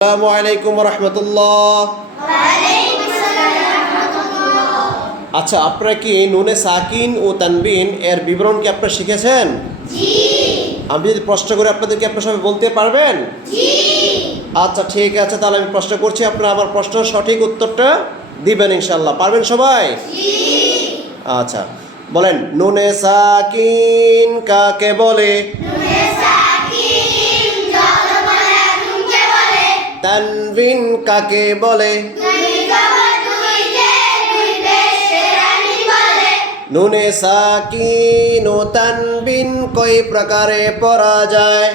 আসসালামু আলাইকুম রহমতুল্লাহ। আচ্ছা, আপনারা কি নুনে সাকিন ও তানবিন এর বিবরণ কি আপনারা শিখেছেন? আমি যদি প্রশ্ন করে আপনাদেরকে আপনারা সবাই বলতে পারবেন? আচ্ছা ঠিক আছে, তাহলে আমি প্রশ্ন করছি, আপনারা আমার প্রশ্নের সঠিক উত্তরটা দিবেন ইনশাল্লাহ। পারবেন সবাই? আচ্ছা বলেন, নুনে সাকিন কাকে বলে? তানবিন কাকে বলে? নুনে সাকিন ও তানবিন কয় প্রকারে পড়া যায়?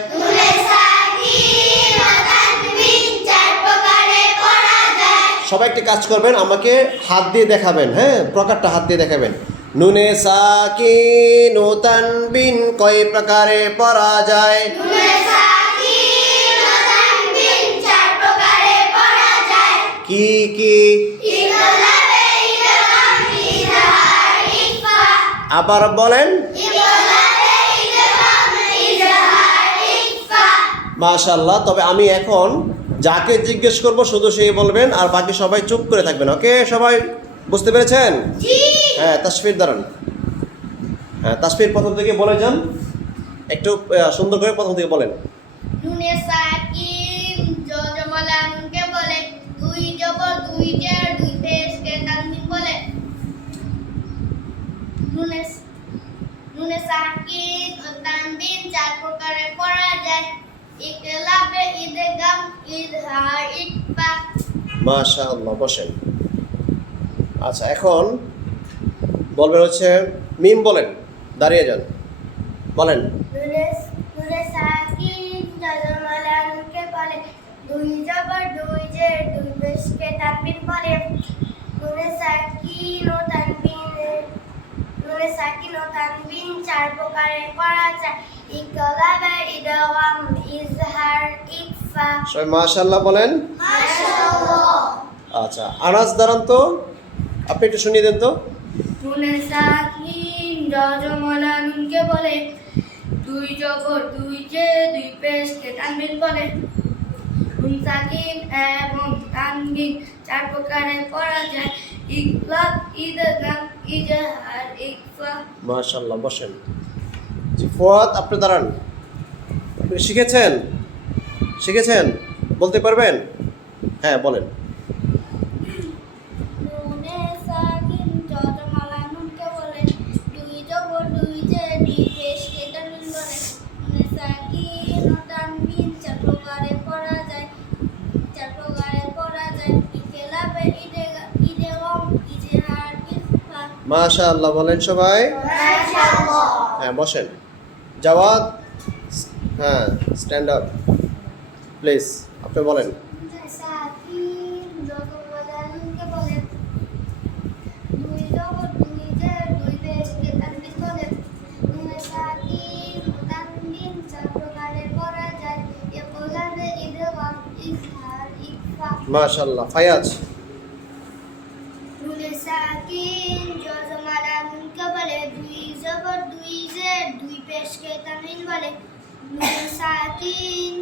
সবাই একটি কাজ করবেন, আমাকে হাত দিয়ে দেখাবেন, হ্যাঁ, প্রকারটা হাত দিয়ে দেখাবেন। নুনে সাকিন ও তানবিন কয় প্রকারে পড়া যায়? কি কি? আবার বলেন। মাশাআল্লাহ। তবে আমি এখন যাকে জিজ্ঞেস করব শুধু সেই বলবেন, আর বাকি সবাই চুপ করে থাকবেন। ওকে, সবাই বুঝতে পেরেছেন? হ্যাঁ, তাসফির দাঁড়ান। হ্যাঁ, তাসফির প্রথম থেকে বলে যান, একটু সুন্দর করে প্রথম থেকে বলেন। নুনে সাকিন জজমালা নুনকে বলে, দুই জবর দুই জের দুই পেশকে তানবিন বলে। নুনে সাকিন ও তানবিন চার প্রকারে পড়া যায়: ইকলাবে, ইদগাম, ইজহার, ইকফা। মাশাআল্লাহ, বসেন। আচ্ছা, এখন বলবেন হচ্ছে মিম। বলেন, দাঁড়িয়ে যান, বলেন। নুনে সাকিন জজমালা নুনকে বলে, দুই জবর দুই জের দুই পেশকে তানবিন বলে। নুনে সাকিন ও তানবিন চার প্রকারে পড়া যায়: ইকলাবে, ইদগাম, ইজহার, ইকফা। সবাই মাশাআল্লাহ বলেন। মাশাআল্লাহ। আচ্ছা, আনাস দাঁড়ান তো, আপনি একটু শুনিয়ে দেন তো। নুনে সাকিন জজমালা নুনকে বলে, দুই জবর দুই জের দুই পেশকে তানবিন বলে। নুন সাকিন এবং তানবিন চার প্রকারে পড়া যায়: ইকলাব, ইদগাম, ইজহার, ইকফা। মাশাআল্লাহ, বসেন। জি, ফুয়াদ আপনি দাঁড়ান। আপনি শিখেছেন বলতে পারবেন? হ্যাঁ, বলেন। নুনে সাকিন জজমালা নুনকে বলে, দুই জবর দুই জের দুই পেশকে তানবিন বলে। নুনে সাকিন ও তানবিন চার প্রকারে পড়া যায়: ইকলাবে, ইদগাম, ইজহার, ইকফা। মাশাআল্লাহ বলেন সবাই। মাশাআল্লাহ। হ্যাঁ, বসেন। জাওয়াদ, হ্যাঁ, স্ট্যান্ড আপ প্লিজ, আপনি বলেন। নুনে সাকিন জজমালা নুনকে বলে, দুই জবর দুই জের দুই পেশকে তানবিন বলে। নুনে সাকিন ও তানবিন চার প্রকারে পড়া যায়: ইকলাবে, ইদগাম, ইজহার, ইকফা। মাশাআল্লাহ। ফায়াজ। নুনে সাকিন জজমালা নুনকে বলে, দুই জবর দুই জের দুই পেশকে তানবিন বলে। নুনে সাকিন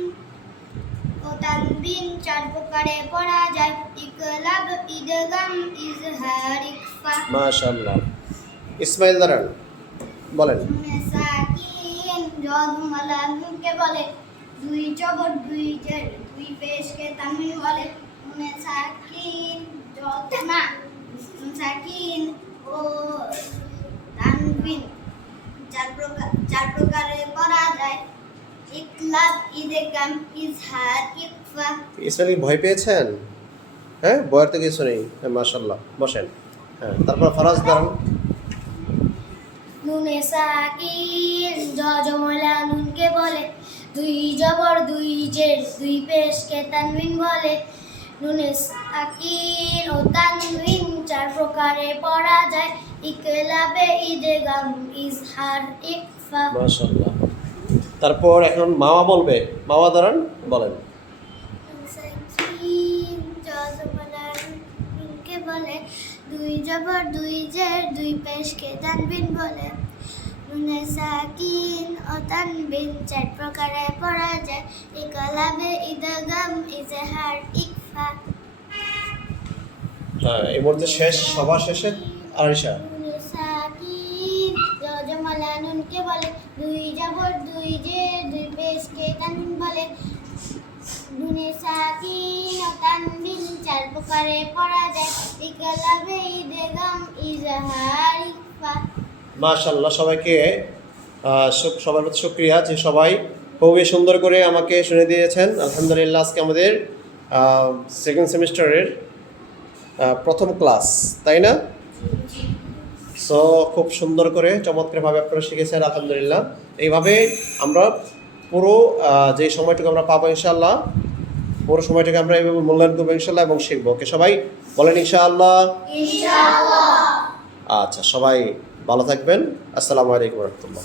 ও তানবিন চার প্রকারে পড়া যায়: ইকলাব, ইদগাম, ইজহার, ইকফা। মাশাআল্লাহ। ইসমাইল দাঁড়ান, বলেন। নুনে সাকিন জজমালা নুনকে বলে, দুই জবর দুই জের দুই পেশকে তানবিন বলে। নুনে সাকিন ও তানবিন চার প্রকারে পড়া যায়: ইকলাব, ইদগাম, ইজহার, ইকফা। ইসমাইল ভয় পেয়েছেন? হ্যাঁ, ভয়ের তো কিছু নেই। হ্যাঁ, মাশাআল্লাহ, বসেন। হ্যাঁ, তারপর ফারাজ দাঁড়ান। নুনে সাকিন জজমালা নুনকে বলে, দুই জবর দুই জের দুই পেশকে তানবিন বলে। নুনে সাকিন ও তানবিন চার প্রকারে পড়া যায়: ইকলাবে, ইদগাম, ইজহার, ইকফা। মাশাআল্লাহ। তারপর এখন মাওয়া বলবে। মাওয়া দাঁড়ান, বলেন। নুনে সাকিন জজমালা নুনকে বলে, দুই জবর দুই জের দুই পেশকে তানবিন বলে। নুনে সাকিন ও তানবিন চার প্রকারে পড়া যায় ইকলাবে ইদগাম ইজহার ইকফা হ্যাঁ এই মুহূর্তে শেষ, সবার শেষে আরিশা। নুনে সাকিন জজমালা নুনকে বলে দুই জবর দুই জের দুই পেশকে তানবিন বলে নুনে সাকিন ও তানবিন চার প্রকারে পড়া যায় ইকলাবে ইদগাম ইজহার ইকফা। মাশাআল্লাহ, সবাইকে সবার প্রতি শুকরিয়া যে সবাই খুবই সুন্দর করে আমাকে শুনে দিয়েছেন। আলহামদুলিল্লাহ, আজকে আমাদের সেকেন্ড সেমিস্টারের প্রথম ক্লাস, তাই না? সো খুব সুন্দর করে চমৎকারভাবে আপনারা শিখেছেন আলহামদুলিল্লাহ। এইভাবে আমরা পুরো যে সময়টুকু আমরা পাবো ইনশাআল্লাহ, পুরো সময়টাকে আমরা এইভাবে মূল্যায়ন করবো ইনশাআল্লাহ এবং শিখবো। ওকে, সবাই বলেন ইনশাআল্লাহ। ইনশাআল্লাহ। আচ্ছা, সবাই ভালো থাকবেন। আসসালামু আলাইকুম ওয়া রাহমাতুল্লাহ।